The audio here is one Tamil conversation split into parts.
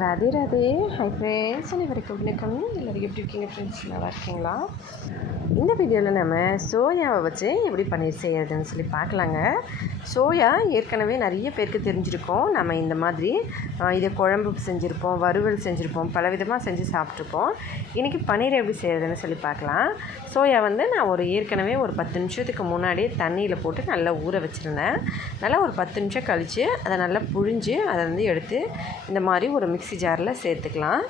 ராதே ராதே. ஹை ஃப்ரெண்ட்ஸ் அனைவருக்கும் வணக்கம் எல்லோரும் எப்படி இருக்கீங்க ஃப்ரெண்ட்ஸ் நல்லா இருக்கீங்களா? இந்த வீடியோவில் நம்ம சோயாவை வச்சு எப்படி பன்னீர் செய்கிறதுன்னு சொல்லி பார்க்கலாங்க. சோயா ஏற்கனவே நிறைய பேருக்கு தெரிஞ்சிருக்கோம். நம்ம இந்த மாதிரி இதை குழம்பு செஞ்சுருப்போம் வறுவல் செஞ்சுருப்போம் பலவிதமாக செஞ்சு சாப்பிட்ருப்போம் இன்றைக்கி பன்னீர் எப்படி செய்கிறதுன்னு சொல்லி பார்க்கலாம். சோயா வந்து நான் ஒரு ஏற்கனவே ஒரு பத்து நிமிஷத்துக்கு முன்னாடியே தண்ணியில் போட்டு நல்லா ஊற வச்சுருந்தேன். நல்லா ஒரு பத்து நிமிஷம் கழித்து அதை நல்லா புழிஞ்சு அதை வந்து எடுத்து இந்த மாதிரி ஒரு மிக்ஸ் ஜாரில் சேர்த்துக்கலாம்.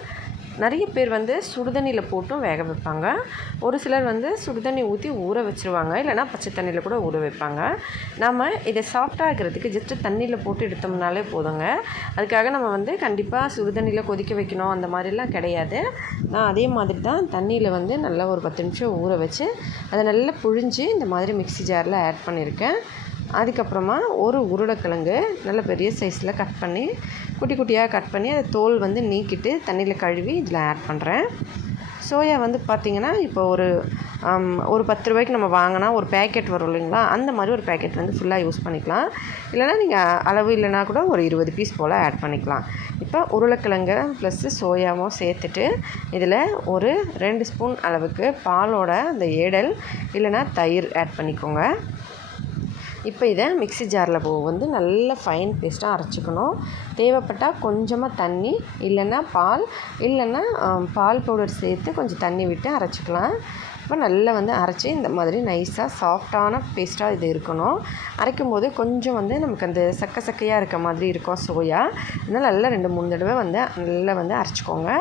நிறைய பேர் வந்து சுடுதண்ணியில் போட்டும் வேக வைப்பாங்க. ஒரு சிலர் வந்து சுடுதண்ணி ஊற்றி ஊற வச்சுருவாங்க. இல்லைனா பச்சை தண்ணியில் கூட ஊற வைப்பாங்க. நம்ம இதை சாஃப்டாக இருக்கிறதுக்கு ஜஸ்ட்டு தண்ணியில் போட்டு எடுத்தோம்னாலே போதுங்க. அதுக்காக நம்ம வந்து கண்டிப்பாக சுடுதண்ணியில் கொதிக்க வைக்கணும். அந்த மாதிரிலாம் கிடையாது. நான் அதே மாதிரி தான் தண்ணியில் வந்து நல்லா ஒரு பத்து நிமிஷம் ஊற வச்சு அதை நல்லா புழிஞ்சு இந்த மாதிரி மிக்ஸி ஜாரில் ஆட் பண்ணியிருக்கேன். அதுக்கப்புறமா ஒரு உருளைக்கிழங்கு நல்ல பெரிய சைஸில் கட் பண்ணி குட்டி குட்டியாக கட் பண்ணி அதை தோல் வந்து நீக்கிட்டு தண்ணியில் கழுவி இதில் ஆட் பண்ணுறேன் சோயா வந்து பார்த்திங்கன்னா இப்போ ஒரு ஒரு பத்து ரூபாய்க்கு நம்ம வாங்கினா ஒரு பேக்கெட் வரும் இல்லைங்களா? அந்த மாதிரி ஒரு பேக்கெட் வந்து ஃபுல்லாக யூஸ் பண்ணிக்கலாம். இல்லைனா நீங்கள் அளவு இல்லைனா கூட ஒரு இருபது பீஸ் போல் ஆட் பண்ணிக்கலாம். இப்போ உருளைக்கிழங்கு ப்ளஸ்ஸு சோயாவும் சேர்த்துட்டு இதில் ஒரு ரெண்டு ஸ்பூன் அளவுக்கு பாலோட அந்த ஏடல் இல்லைனா தயிர் ஆட் பண்ணிக்கோங்க. இப்போ இதை மிக்ஸி ஜாரில் போ வந்து நல்ல ஃபைன் பேஸ்ட்டாக அரைச்சிக்கணும். தேவைப்பட்டால் கொஞ்சமாக தண்ணி இல்லைன்னா பால் இல்லைன்னா பால் பவுடர் சேர்த்து கொஞ்சம் தண்ணி விட்டு அரைச்சிக்கலாம். இப்போ நல்லா வந்து அரைச்சி இந்த மாதிரி நைஸாக சாஃப்டான பேஸ்ட்டாக இது இருக்கணும். அரைக்கும் போது கொஞ்சம் வந்து நமக்கு அந்த சக்க சக்கையாக இருக்க மாதிரி இருக்கும் சோயா அதனால் நல்லா ரெண்டு மூணு தடவை வந்து நல்லா வந்து அரைச்சிக்கோங்க.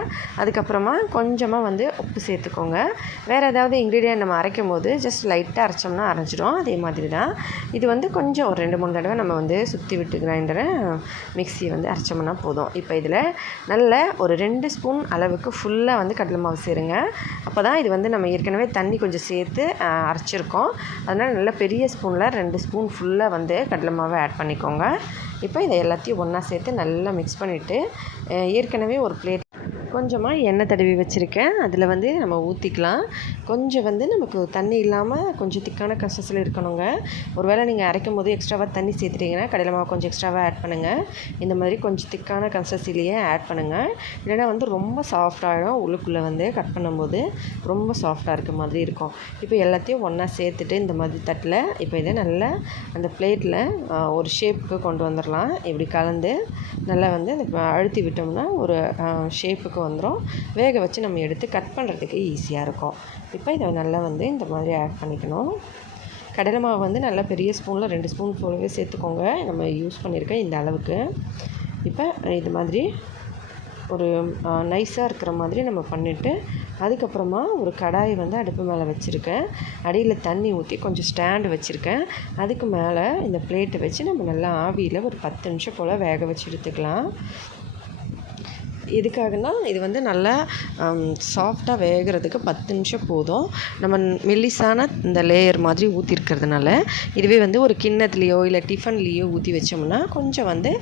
அதுக்கப்புறமா கொஞ்சமாக வந்து உப்பு சேர்த்துக்கோங்க. வேறு ஏதாவது இன்க்ரீடியன்ட் நம்ம அரைக்கும் போது ஜஸ்ட் லைட்டாக அரைச்சோம்னா அரைஞ்சிடும். அதே மாதிரி தான் இது வந்து கொஞ்சம் ஒரு ரெண்டு மூணு தடவை நம்ம வந்து சுற்றி விட்டு கிரைண்டரை மிக்ஸி வந்து அரைச்சோம்னா போதும். இப்போ இதில் நல்ல ஒரு ரெண்டு ஸ்பூன் அளவுக்கு ஃபுல்லாக வந்து கடலை மாவு சேருங்க. அப்போ தான் இது வந்து நம்ம ஏற்கனவே தண்ணி கொஞ்சம் சேர்த்து அரைச்சிருக்கோம். அதனால் நல்ல பெரிய ஸ்பூனில் ரெண்டு ஸ்பூன் ஃபுல்லாக வந்து கடலை மாவை ஆட் பண்ணிக்கோங்க. இப்போ இதை எல்லாத்தையும் ஒன்றா சேர்த்து நல்லா மிக்ஸ் பண்ணிவிட்டு ஏற்கனவே ஒரு பிளேட் கொஞ்சமாக எண்ணெய் தடவி வச்சுருக்கேன். அதில் வந்து நம்ம ஊற்றிக்கலாம் கொஞ்சம் வந்து நமக்கு தண்ணி இல்லாமல் கொஞ்சம் திக்கான கஷ்டத்தில் இருக்கணுங்க. ஒருவேளை நீங்கள் அரைக்கும் போது எக்ஸ்ட்ராவாக தண்ணி சேர்த்துட்டீங்கன்னா கடையில் மாவு கொஞ்சம் எக்ஸ்ட்ராவாக ஆட் பண்ணுங்கள் இந்த மாதிரி கொஞ்சம் திக்கான கன்சஸ்டிலேயே ஆட் பண்ணுங்கள் இல்லைன்னா வந்து ரொம்ப சாஃப்டாகிடும் உள்ளுக்குள்ளே வந்து கட் பண்ணும்போது ரொம்ப சாஃப்டாக இருக்க மாதிரி இருக்கும். இப்போ எல்லாத்தையும் ஒன்றா சேர்த்துட்டு இந்த மாதிரி தட்டில் இப்போ இதை நல்லா அந்த பிளேட்டில் ஒரு ஷேப்புக்கு கொண்டு வந்துடலாம் இப்படி கலந்து நல்லா வந்து இந்த அழுத்தி விட்டோம்னா ஒரு ஷேப்புக்கு வந்துடும் வேக வச்சு நம்ம எடுத்து கட் பண்ணுறதுக்கு ஈஸியாக இருக்கும். இப்போ இதை நல்லா வந்து இந்த மாதிரி ஆட் பண்ணிக்கணும். கடலை மாவு வந்து நல்லா பெரிய ஸ்பூனில் ரெண்டு ஸ்பூன் போலவே சேர்த்துக்கோங்க. நம்ம யூஸ் பண்ணியிருக்கேன் இந்த அளவுக்கு. இப்போ இது மாதிரி ஒரு நைஸாக இருக்கிற மாதிரி நம்ம பண்ணிவிட்டு அதுக்கப்புறமா ஒரு கடாய் வந்து அடுப்பு மேலே வச்சுருக்கேன். அடியில் தண்ணி ஊற்றி கொஞ்சம் ஸ்டாண்டு வச்சுருக்கேன். அதுக்கு மேலே இந்த பிளேட்டை வச்சு நம்ம நல்லா ஆவியில் ஒரு பத்து நிமிஷம் போல் வேக வச்சு எடுத்துக்கலாம். எதுக்காகனா இது வந்து நல்லா சாஃப்டாக வேகிறதுக்கு பத்து நிமிஷம் போதும். நம்ம மெல்லிசான இந்த லேயர் மாதிரி ஊற்றிருக்கிறதுனால இதுவே வந்து ஒரு கிண்ணத்துலேயோ இல்லை டிஃபன்லேயோ ஊற்றி வச்சோம்னா கொஞ்சம் வந்து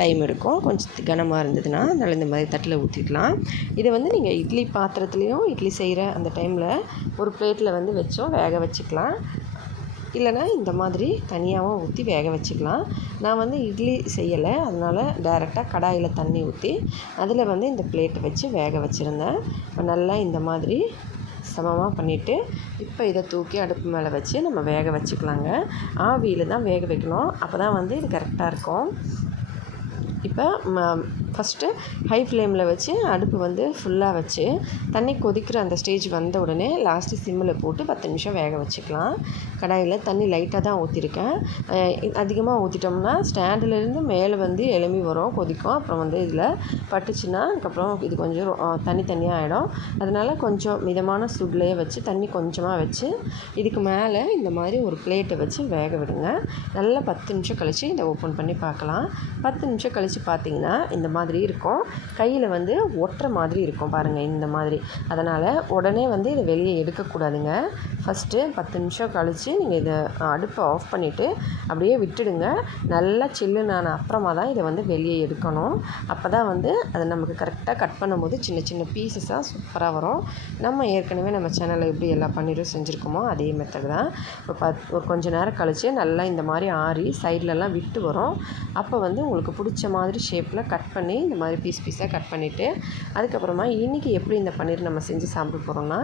டைம் எடுக்கும். கொஞ்சம் கனமாக இருந்ததுன்னா அதனால் இந்த மாதிரி தட்டில் ஊற்றிக்கலாம் இதை வந்து நீங்கள் இட்லி பாத்திரத்துலேயும் இட்லி செய்கிற அந்த டைமில் ஒரு பிளேட்டில் வந்து வச்சோம் வேக வச்சுக்கலாம். இல்லைன்னா இந்த மாதிரி தனியாகவும் ஊற்றி வேக வச்சுக்கலாம். நான் வந்து இட்லி செய்யலை. அதனால் டைரெக்டாக கடாயில் தண்ணி ஊற்றி அதில் வந்து இந்த பிளேட்டை வச்சு வேக வச்சுருந்தேன். இப்போ நல்லா இந்த மாதிரி சமமாக பண்ணிவிட்டு இப்போ இதை தூக்கி அடுப்பு மேலே வச்சு நம்ம வேக வச்சுக்கலாங்க. ஆவியில் தான் வேக வைக்கணும். அப்போ தான் வந்து இது கரெக்டாக இருக்கும். இப்போ ஃபஸ்ட்டு ஹை ஃப்ளேமில் வச்சு அடுப்பு வந்து ஃபுல்லாக வச்சு தண்ணி கொதிக்கிற அந்த ஸ்டேஜ் வந்த உடனே லாஸ்ட்டு சிம்மில் போட்டு பத்து நிமிஷம் வேக வச்சுக்கலாம். கடாயில் தண்ணி லைட்டாக தான் ஊற்றிருக்கேன் அதிகமாக ஊற்றிட்டோம்னா ஸ்டாண்டுலேருந்து மேலே வந்து எலும்பி வரும் கொதிக்கும். அப்புறம் வந்து இதில் பட்டுச்சுன்னா அதுக்கப்புறம் இது கொஞ்சம் ரொ- தண்ணி ஆகிடும் அதனால் கொஞ்சம் மிதமான சுட்லேயே வச்சு தண்ணி கொஞ்சமாக வச்சு இதுக்கு மேலே இந்த மாதிரி ஒரு பிளேட்டை வச்சு வேக விடுங்க. நல்லா பத்து நிமிஷம் கழித்து இதை ஓப்பன் பண்ணி பார்க்கலாம். பத்து நிமிஷம் கழித்து பார்த்தீங்கன்னா இந்த மாதிரி இருக்கும். கையில் வந்து ஒட்டுற மாதிரி இருக்கும் பாருங்கள் இந்த மாதிரி. அதனால் உடனே வந்து இதை வெளியே எடுக்கக்கூடாதுங்க. ஃபஸ்ட்டு பத்து நிமிஷம் கழித்து நீங்கள் இதை அடுப்பை ஆஃப் பண்ணிவிட்டு அப்படியே விட்டுடுங்க. நல்லா சில்லுனான அப்புறமா தான் இதை வந்து வெளியே எடுக்கணும். அப்போ தான் வந்து அதை நமக்கு கரெக்டாக கட் பண்ணும்போது சின்ன சின்ன பீசஸாக சூப்பராக வரும். நம்ம ஏற்கனவே நம்ம சேனலில் எப்படி எல்லா பன்னீரும் செஞ்சுருக்கோமோ அதே மெத்தட் தான். இப்போ பத் ஒரு கொஞ்சம் நேரம் கழித்து நல்லா இந்த மாதிரி ஆறி சைட்லலாம் விட்டு வரும். அப்போ வந்து உங்களுக்கு பிடிச்ச மாதிரி ஷேப்பில் கட் பண்ணி இந்த மாதிரி பீஸ் பீஸாக கட் பண்ணிவிட்டு அதுக்கப்புறமா இன்றைக்கி எப்படி இந்த பன்னீர் நம்ம செஞ்சு சாப்பிட போகிறோம்னா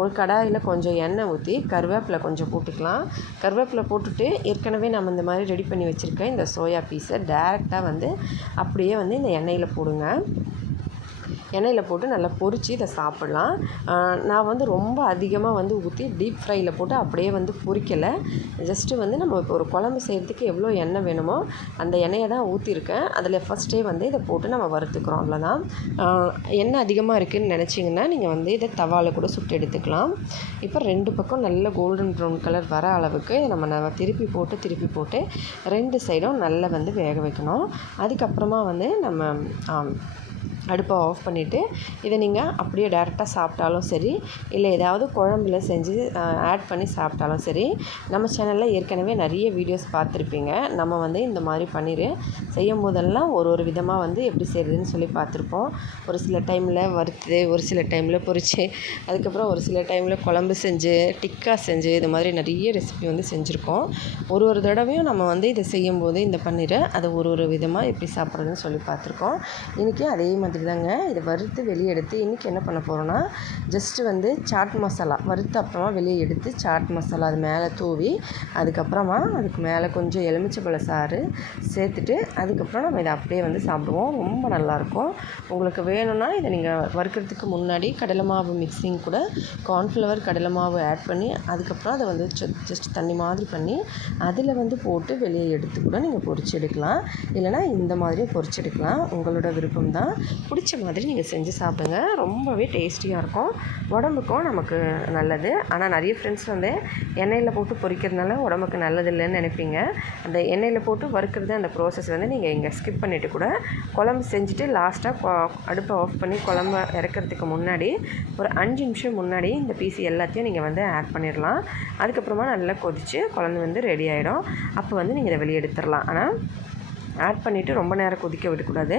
ஒரு கடாயில் கொஞ்சம் எண்ணெய் ஊற்றி கருவேப்பிலை கொஞ்சம் போட்டுக்கலாம். கருவேப்பிலை போட்டுட்டு ஏற்கனவே நம்ம இந்த மாதிரி ரெடி பண்ணி வச்சுருக்க இந்த சோயா பீஸை டேரெக்டாக வந்து அப்படியே வந்து இந்த எண்ணெயில் போடுங்க. எண்ணெயில் போட்டு நல்லா பொரித்து இதை சாப்பிட்லாம். நான் வந்து ரொம்ப அதிகமாக வந்து ஊற்றி டீப் ஃப்ரையில் போட்டு அப்படியே வந்து பொரிக்கலை. ஜஸ்ட்டு வந்து நம்ம இப்போ ஒரு குழம்பு செய்கிறதுக்கு எவ்வளோ எண்ணெய் வேணுமோ அந்த எண்ணெயை தான் ஊற்றிருக்கேன் அதில் ஃபஸ்ட்டே வந்து இதை போட்டு நம்ம வறுத்துக்கிறோம் அவ்வளோதான். எண்ணெய் அதிகமாக இருக்குதுன்னு நினச்சிங்கன்னா நீங்கள் வந்து இதை தவாவில் கூட சுட்டு எடுத்துக்கலாம். இப்போ ரெண்டு பக்கம் நல்ல கோல்டன் ப்ரௌன் கலர் வர அளவுக்கு இதை நம்ம நம்ம திருப்பி போட்டு திருப்பி போட்டு ரெண்டு சைடும் நல்லா வந்து வேக வைக்கணும். அதுக்கப்புறமா வந்து நம்ம அடுப்பை ஆஃப் பண்ணிவிட்டு இதை நீங்கள் அப்படியே டேரெக்டாக சாப்பிட்டாலும் சரி இல்லை ஏதாவது குழம்புல செஞ்சு ஆட் பண்ணி சாப்பிட்டாலும் சரி நம்ம சேனலில் ஏற்கனவே நிறைய வீடியோஸ் பார்த்துருப்பீங்க. நம்ம வந்து இந்த மாதிரி பன்னீர் செய்யும் போதெல்லாம் ஒரு ஒரு விதமாக வந்து எப்படி செய்கிறதுன்னு சொல்லி பார்த்துருப்போம். ஒரு சில டைமில் வறுத்து ஒரு சில டைமில் பொரித்து அதுக்கப்புறம் ஒரு சில டைமில் குழம்பு செஞ்சு டிக்கா செஞ்சு இது மாதிரி நிறைய ரெசிபி வந்து செஞ்சுருக்கோம். ஒரு ஒரு தடவையும் நம்ம வந்து இதை செய்யும்போது இந்த பன்னீரை அதை ஒரு ஒரு விதமாக எப்படி சாப்பிட்றதுன்னு சொல்லி பார்த்துருக்கோம். இன்றைக்கி அதே மாதிரி தாங்க இதை வறுத்து வெளியே எடுத்து இன்றைக்கி என்ன பண்ண போகிறோன்னா ஜஸ்ட்டு வந்து சாட் மசாலா வறுத்து அப்புறமா வெளியே எடுத்து சாட் மசாலா அது மேலே தூவி அதுக்கப்புறமா அதுக்கு மேலே கொஞ்சம் எலுமிச்சப்பழ சாறு சேர்த்துட்டு அதுக்கப்புறம் நம்ம இதை அப்படியே வந்து சாப்பிடுவோம். ரொம்ப நல்லாயிருக்கும். உங்களுக்கு வேணும்னா இதை நீங்கள் வறுக்கிறதுக்கு முன்னாடி கடலை மாவு மிக்சிங் கூட கார்ன்ஃப்ளவர் கடலை மாவு ஆட் பண்ணி அதுக்கப்புறம் அதை வந்து ஜஸ்ட் தண்ணி மாதிரி பண்ணி அதில் வந்து போட்டு வெளியே எடுத்து கூட நீங்கள் பொறிச்சு எடுக்கலாம். இல்லைனா இந்த மாதிரியும் பொரிச்சு எடுக்கலாம். உங்களோட விருப்பம் தான் பிடிச்ச மாதிரி நீங்கள் செஞ்சு சாப்பிடுங்க. ரொம்பவே டேஸ்டியாக இருக்கும். உடம்புக்கும் நமக்கு நல்லது. ஆனால் நிறைய ஃப்ரெண்ட்ஸ் வந்து எண்ணெயில் போட்டு பொரிக்கிறதுனால உடம்புக்கு நல்லது இல்லைன்னு நினைப்பீங்க. அந்த எண்ணெயில் போட்டு வறுக்கிறது அந்த ப்ராசஸ் வந்து நீங்கள் இங்கே ஸ்கிப் பண்ணிவிட்டு கூட குழம்பு செஞ்சுட்டு லாஸ்ட்டாக அடுப்பை ஆஃப் பண்ணி குழம்ப இறக்கிறதுக்கு முன்னாடி ஒரு அஞ்சு நிமிஷம் முன்னாடி இந்த பீஸ் எல்லாத்தையும் நீங்கள் வந்து ஆட் பண்ணிடலாம். அதுக்கப்புறமா நல்லா கொதித்து குழம்பு வந்து ரெடி ஆகிடும் அப்போ வந்து நீங்கள் இதை வெளியே எடுத்துடலாம். ஆனால் ஆட் பண்ணிவிட்டு ரொம்ப நேரம் கொதிக்க விடக்கூடாது.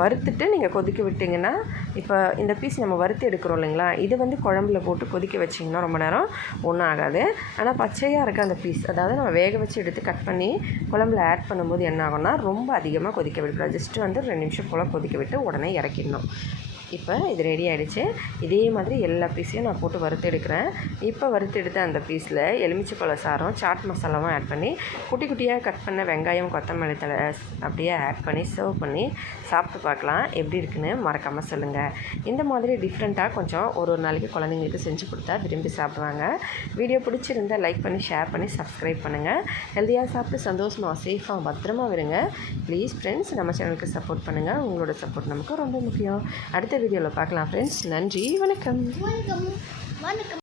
வறுத்துட்டு நீங்கள் கொதிக்க விட்டிங்கன்னா இப்போ இந்த பீஸ் நம்ம வறுத்து எடுக்கிறோம் இல்லைங்களா? இது வந்து குழம்புல போட்டு கொதிக்க வச்சிங்கன்னா ரொம்ப நேரம் ஒன்றும் ஆகாது. ஆனால் பச்சையாக இருக்க அந்த பீஸ் அதாவது நம்ம வேக வச்சு எடுத்து கட் பண்ணி குழம்புல ஆட் பண்ணும்போது என்ன ஆகும்னா ரொம்ப அதிகமாக கொதிக்க விடக்கூடாது. ஜஸ்ட்டு வந்து ரெண்டு நிமிஷம் போல் கொதிக்க விட்டு உடனே இறக்கிடணும். இப்போ இது ரெடி ஆகிடுச்சு இதே மாதிரி எல்லா பீஸையும் நான் போட்டு வறுத்து எடுக்கிறேன். இப்போ வறுத்து எடுத்த அந்த பீஸில் எலுமிச்சப்பழ சாரம் சாட் மசாலாவும் ஆட் பண்ணி குட்டி குட்டியாக கட் பண்ண வெங்காயம் கொத்தமல்லி தலை அப்படியே ஆட் பண்ணி சர்வ் பண்ணி சாப்பிட்டு பார்க்கலாம். எப்படி இருக்குன்னு மறக்காமல் சொல்லுங்கள் இந்த மாதிரி டிஃப்ரெண்ட்டாக கொஞ்சம் ஒரு ஒரு நாளைக்கு குழந்தைங்களுக்கு செஞ்சு கொடுத்தா விரும்பி சாப்பிடுவாங்க. வீடியோ பிடிச்சிருந்தால் லைக் பண்ணி ஷேர் பண்ணி சப்ஸ்கிரைப் பண்ணுங்கள் ஹெல்த்தியாக சாப்பிட்டு சந்தோஷமாக சேஃபாக பத்திரமா விடுங்க ப்ளீஸ் ஃப்ரெண்ட்ஸ் நம்ம சேனலுக்கு சப்போர்ட் பண்ணுங்கள் உங்களோட சப்போர்ட் நமக்கு ரொம்ப முக்கியம். அடுத்த வீடியோவில் பார்க்கலாம் ஃப்ரெண்ட்ஸ் நன்றி வணக்கம். வணக்கம். வணக்கம்.